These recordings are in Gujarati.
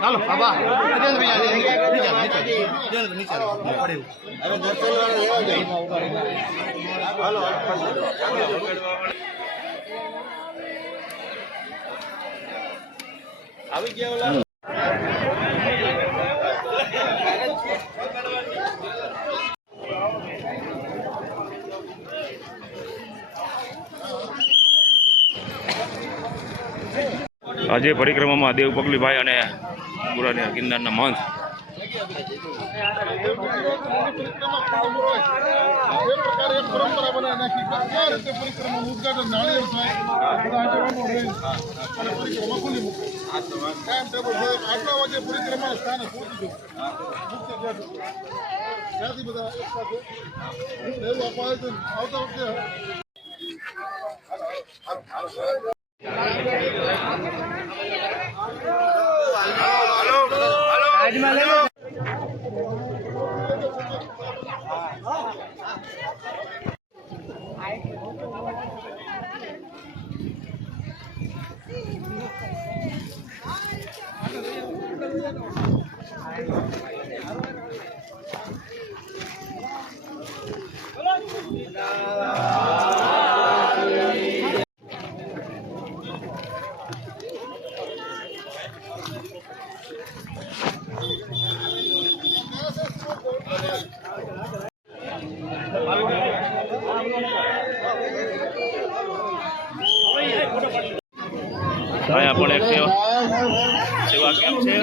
ચાલો બાબા નીચે આવી ગયા આજે પરિક્રમામાં દેવ પગલીભાઈ અને પુરાની ગિરનારના મહંત અહીંયા પણ એક સેવા કેમ્પ છે.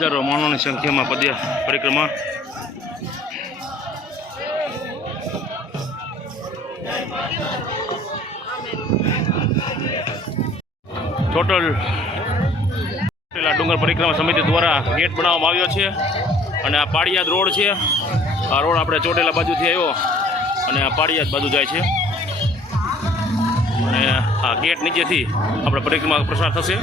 હજારો માણસોની સંખ્યામાં પદયાત્રા પરિક્રમા. ટોટલ ડુંગર પરિક્રમા સમિતિ દ્વારા ગેટ બનાવવામાં આવ્યો છે અને આ પાળિયાદ રોડ છે. આ રોડ આપણે ચોટેલા બાજુથી આવ્યો અને આ પાળિયાદ બાજુ જાય છે અને આ ગેટ નીચેથી આપણે પરિક્રમા પ્રસાર થશે.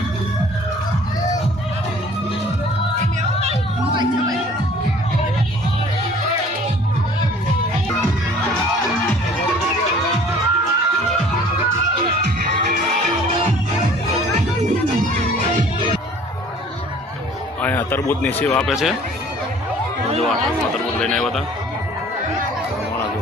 અહીંયા તરબૂચની સેવા આપે છે. જો આ ટ્રકમાં તરબૂચ લઈને આવ્યા હતા. જો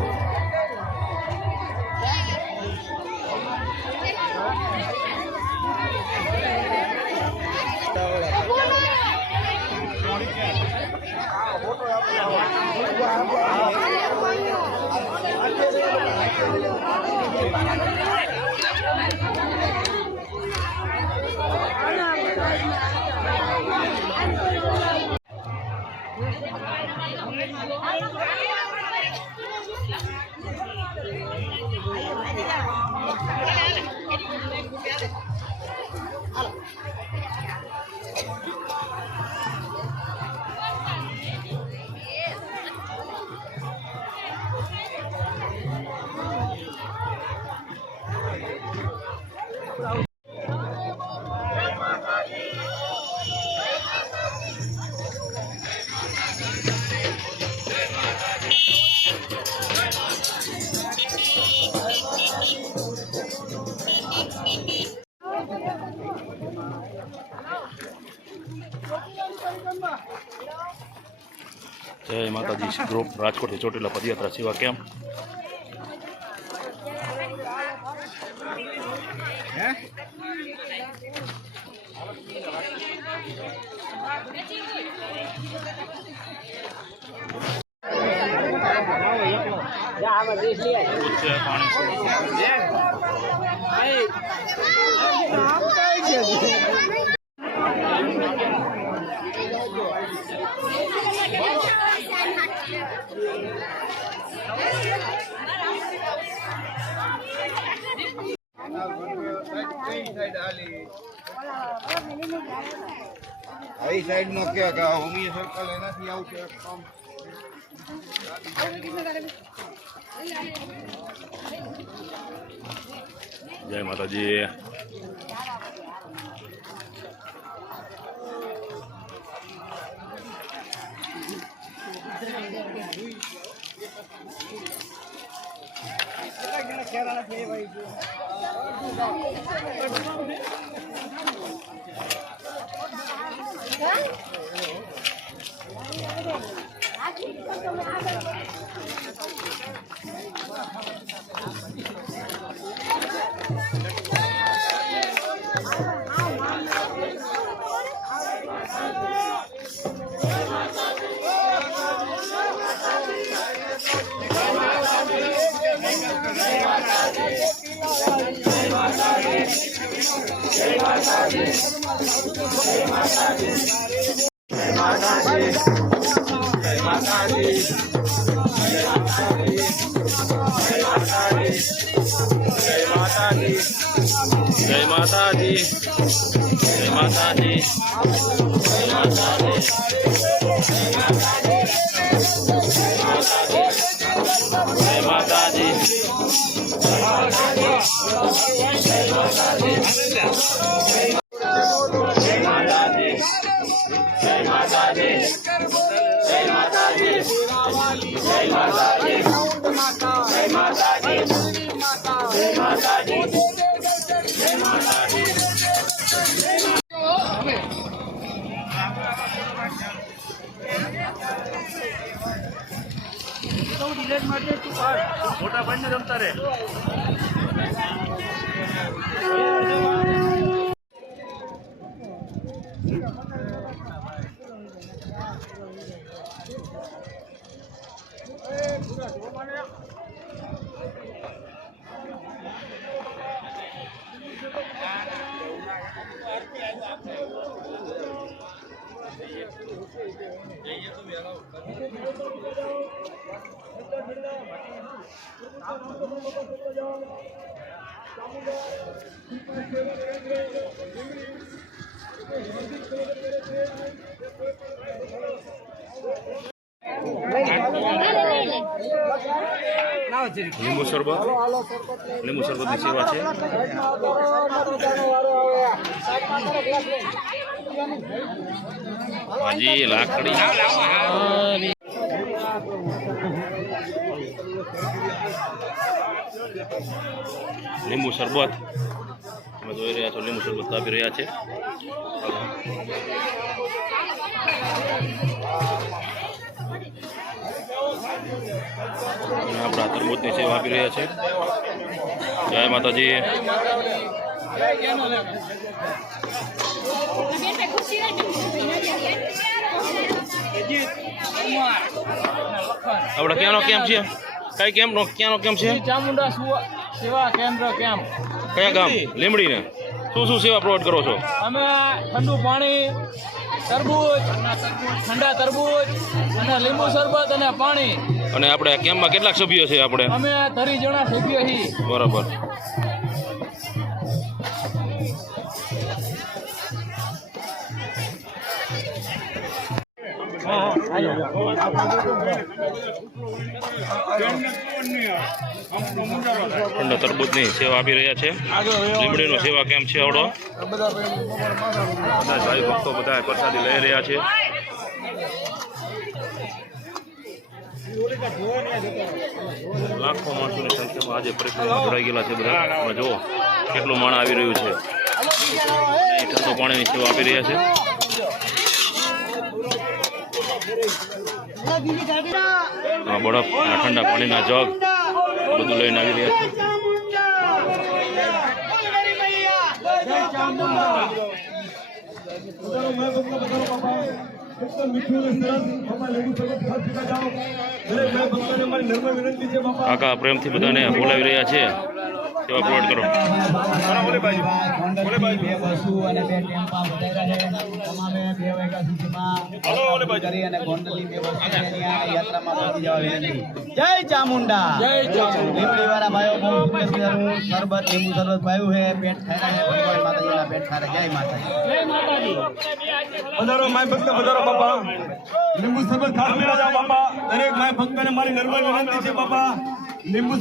જય માતાજી ગ્રુપ રાજકોટથી ચોટીલા પદયાત્રા સેવા કેમ્પ. आई साइड नो क्या का होमी सर्कल है ना थी आउट कम जय माता जी। जय माता दी, जय माता दी, जय माता दी, जय माता दी, મોટા ભાઈને રમતા રે લીંબુ શરબત, લીંબુ શરબતની સેવા છે. હાજી લાકડી લીંબુ શરબત તમે જોઈ રહ્યા છો. લીંબુ શરબત આપી રહ્યા છે. આપણા તરબૂચની સેવા આપી રહ્યા છે. જય માતાજી. આપણે ક્યાંનો કેમ્પ છે? કઈ કેમ્પનો ક્યાંનો કેમ્પ છે? ચામુંડા સેવા કેન્દ્ર કેમ્પ. કયા ગામ? લીંબડીને. શું શું સેવા પ્રોવાઈડ કરો છો? અમે ઠંડુ પાણી, તરબૂચ, ઠંડા તરબૂચ અને લીંબુ શરબત અને પાણી. અને આપણે કેમ્પમાં કેટલાક સભ્યો છે? આપણે અમે 30 જણા સભ્યો છીએ. બરાબર. ઠંડા તરબૂચની સેવા આપી રહ્યા છે. લીંબડીનો સેવા કેમ્પ છે આવડો. બધા ભાઈ ભક્તો બધા પ્રસાદી લઈ રહ્યા છે. લાખો માણસોની સંખ્યામાં આજે પરિક્રમા જોડાઈ ગયેલા છે. બધા જુઓ કેટલું માણ આવી રહ્યું છે. ઠંડો પાણીની સેવા આપી રહ્યા છે. આ બરફ, આ ઠંડા પાણીના જગ બધું લઈને આવી રહ્યા છે. પધારો માય ભક્તો પધારો બાપા એકદમ મીઠું અને સરસ બાપા લેબુ સરબત ખાસ પીતા જાઓ દરેક માય ભક્તોને મારી નમ્ર વિનંતી છે બાપા કાકા પ્રેમથી બધાને બોલાવી રહ્યા છે સેવા પ્રોવાઈડ કરો. બોલે બાજુ બોલે બાજુ બે બસો અને બે ટેમ્પા વધાર્યા છે તમામે 2 વાગ્યા સુધીમાં હાલો બોલે બાજુ કરી અને ગોંડલની બે બસો અહીંયા યાત્રામાં પહોંચી જવા વિનંતી. જય ચામુંડા જય ચામુંડા. લીમડીવાળા ભાઈઓ બહુ સુંદર સુંદર શરબત લીંબુ શરબત પાયું છે પેટ ખાયરા છે ભગવાન માતાજીના પેટ ખાયરા. જય માતાજી. પધારો માય ભક્તો પધારો બાપા લીંબુ સરબત ખાસ પીતા જાઓ બાપા દરેક માય ભક્તોને મારી નમ્ર વિનંતી છે બાપા લીંબુ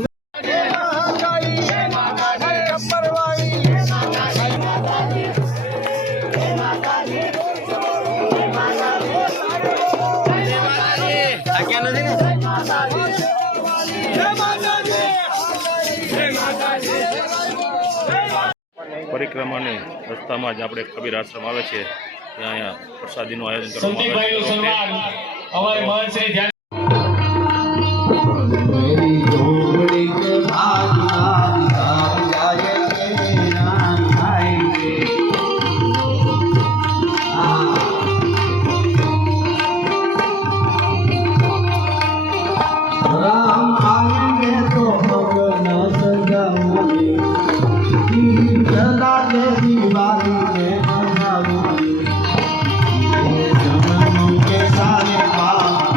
પરિક્રમાની રસ્તામાં જ આપણે કબીર આશ્રમ આવે છે ત્યાં અહીંયા પ્રસાદીનું આયોજન કરવામાં આવે છે. અમારે મહંત શ્રી ધ્યાન मेरी झोपड़ी के भागी जाए राम आएंगे राम आएंगे तो हम न सजाऊंगे सदा के दीवारी में मनाऊंगे जमनों के सारे पाप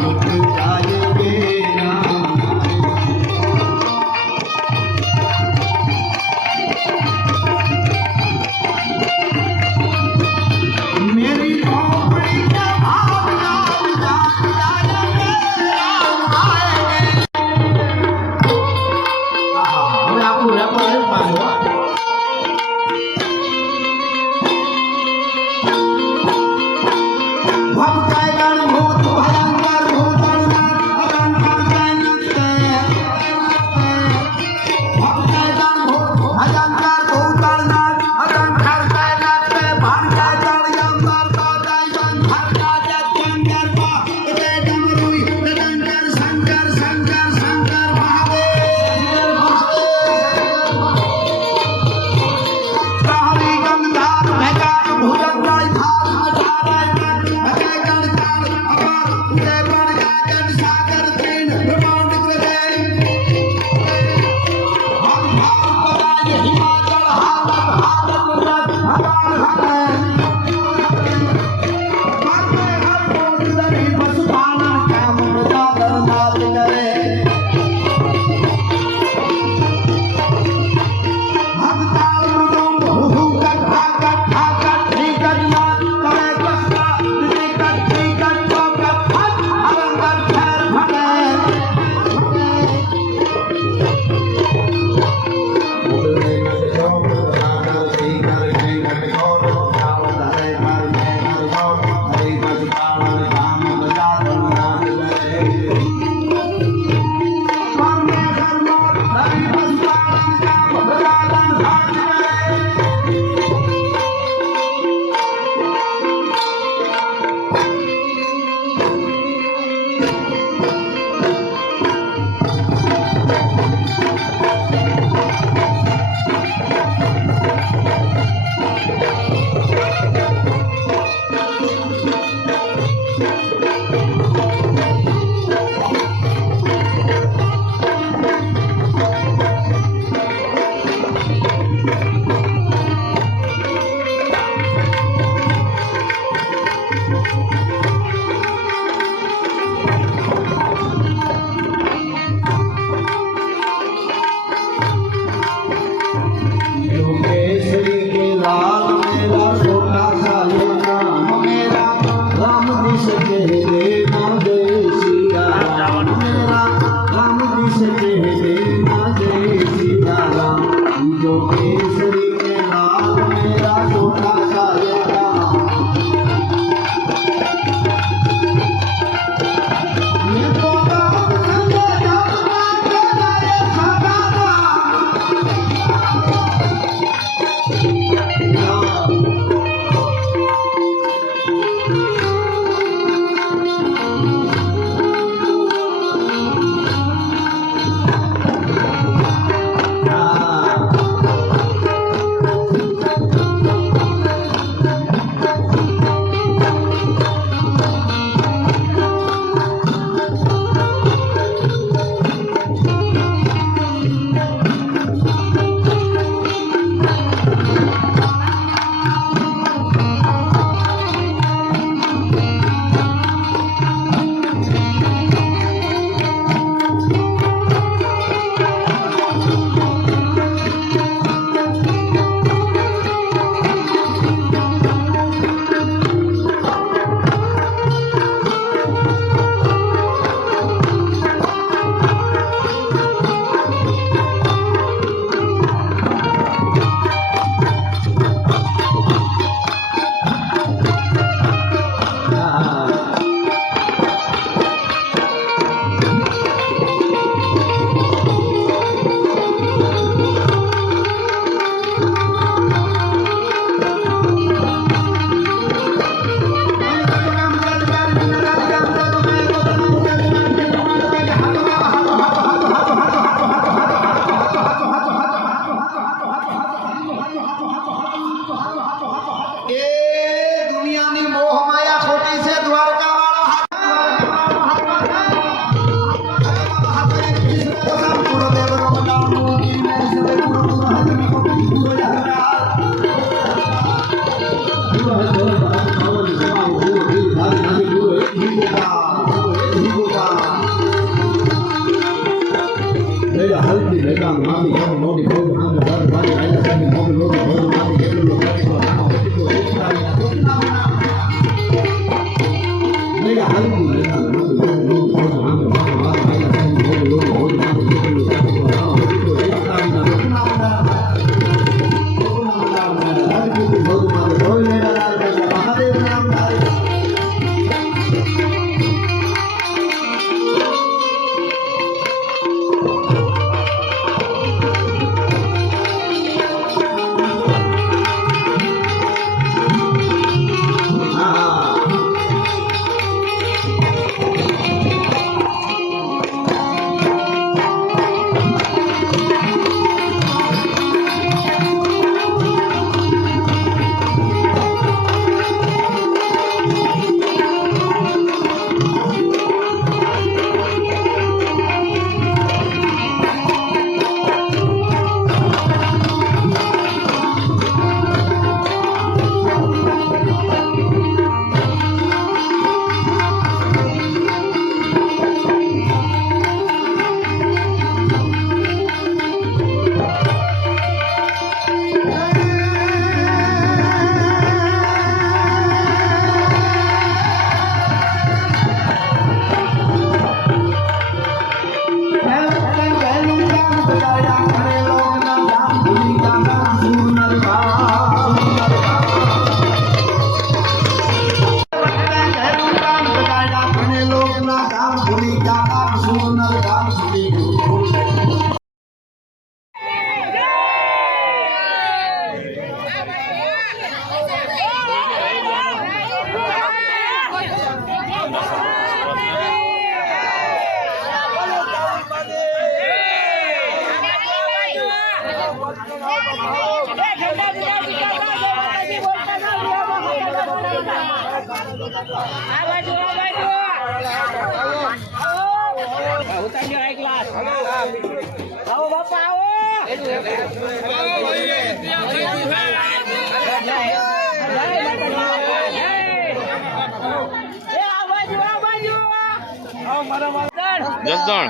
જસદણ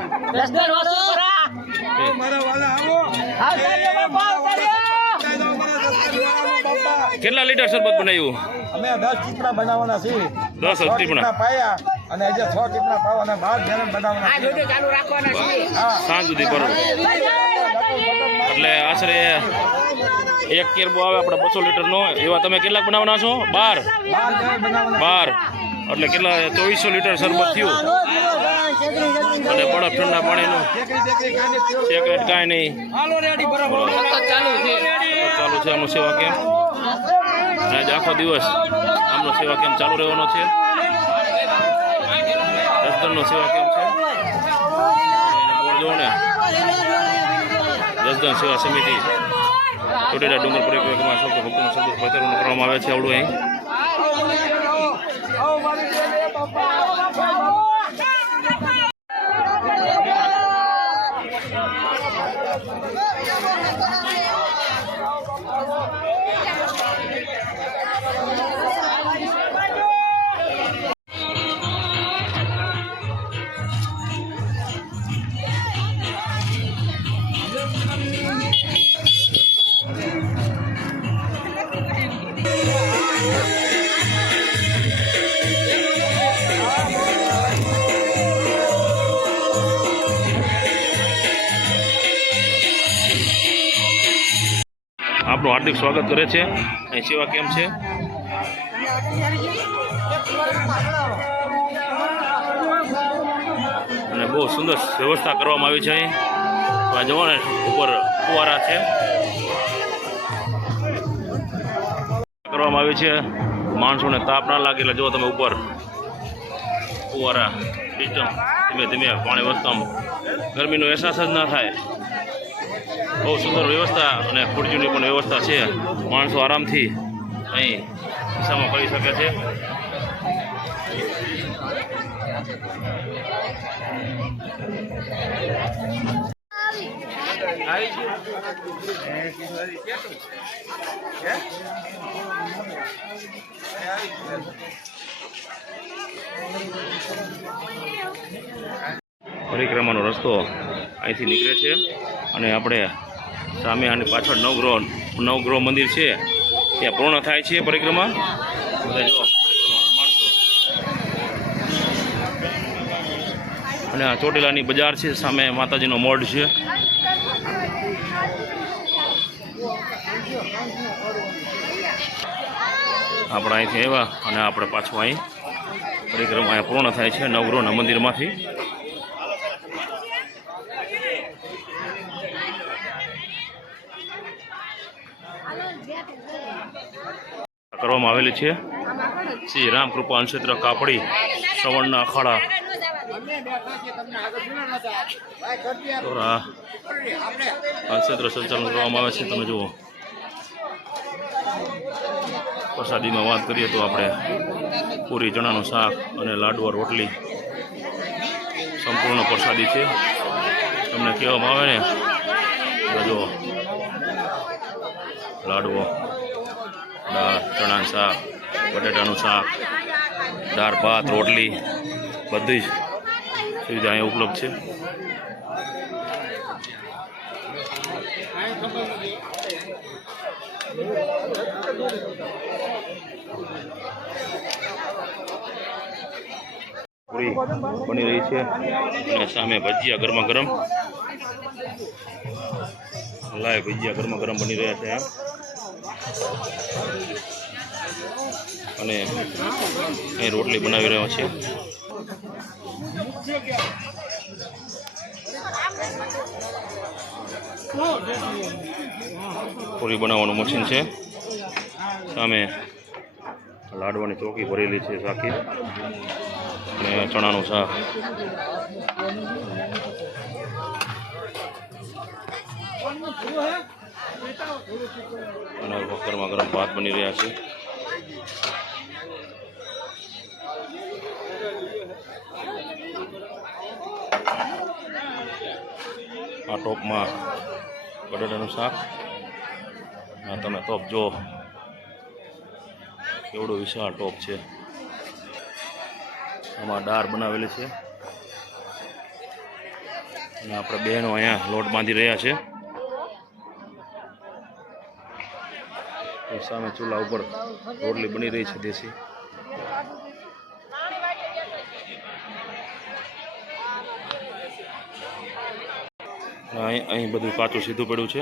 કેટલા લીટર શરબત બનાવ્યું? અમે 10 ચીપડા બનાવવાના છે. 10 ચીપડા પાયા અને હજી 6 ચીપડા પાવાના 12 બેરન બનાવવાના સાંજ સુધી બરોબર. એટલે આશરે એક કેરબો આવે આપણે 200 લીટરનો. એવા તમે કેટલાક બનાવવાના છો? 12. એટલે કેટલા 2400 લીટર શરબત થયું. અને બરફ ઠંડા પાણીનું સેક્રેટ કાંઈ નહીં ચાલુ છે આમનો સેવા કેમ્પ. અને આજે આખો દિવસ આમનો સેવા કેમ્પ ચાલુ રહેવાનો છે. જસદણનો સેવા કેમ્પ છે. બોર્ડ જોવો ને, જસદણ સેવા સમિતિ ચોટીલા ડુંગર પરિક્રમા સૌ ભક્તોનો સંતોષ પ્રચાર કરવામાં આવે છે. આવડું અહીં આપનું હાર્દિક સ્વાગત કરે છે. અહીં સેવા કેમ્પ છે. અને બહુ સુંદર વ્યવસ્થા કરવામાં આવી છે. અહીં જુઓ ને, ઉપર ફુવારા છે કરવામાં આવી છે. માણસોને તાપ ના લાગે એટલે જો તમે ઉપર ફુવારા સિસ્ટમ ધીમે ધીમે પાણી વધતા ગરમીનો અહેસાસ જ ના થાય. બહુ સુંદર વ્યવસ્થા અને ખુરશીની પણ વ્યવસ્થા છે. માણસો આરામથી અહીં દિશામાં કરી શકે છે. પરિક્રમાનો રસ્તો અહીંથી નીકળે છે. અને આપણે સામે આની પાછળ નવગ્રહ મંદિર છે ત્યાં પૂર્ણ થાય છે પરિક્રમા. બધા જો માણસો. અને આ ચોટીલાની બજાર છે, સામે માતાજીનો મઢ છે. આપણે અહીંથી આવ્યા અને આપણે પાછું અહીં પરિક્રમા અહીંયા પૂર્ણ થાય છે નવગ્રહના મંદિરમાંથી. કરવામાં આવેલી છે શ્રી રામકૃપા અનક્ષેત્ર કાપડી શ્રવણના અખાડા દ્વારા અનક્ષેત્ર સંચાલન કરવામાં આવે છે. તમે જુઓ, પ્રસાદીમાં વાત કરીએ તો આપણે પૂરી ચણાનું શાક અને લાડવા રોટલી સંપૂર્ણ પ્રસાદી છે. તમને કહેવામાં આવે ને તો જુઓ, લાડવો, દાળ, ચણાનું શાક, બટાટાનું શાક, દાળ ભાત, રોટલી બધી જ સુવિધા અહીંયા ઉપલબ્ધ છે. પૂરી બની રહી છે અને સામે ભજીયા ગરમા ગરમ, લાય ભજીયા ગરમા ગરમ બની રહ્યા છે અને અહીં રોટલી બનાવી રહ્યા છે. પૂરી બનાવવાનું મશીન છે. સામે લાડવાની ચોકી ભરેલી છે સાખી અને ચણાનું શાક. અને ગરમા ગરમ ભાત બની રહ્યા છે. આ ટોપમાં બટાટાનું શાક. આ તમે ટોપ જો કેવડો વિશાળ ટોપ છે. આમાં દાળ બનાવેલી છે અને આપણે બહેનો અહીંયા લોટ બાંધી રહ્યા છે. સામે ચૂલા ઉપર રોટલી બની રહી છે દેશી. અહીં બધું કાચું સીધું પડ્યું છે.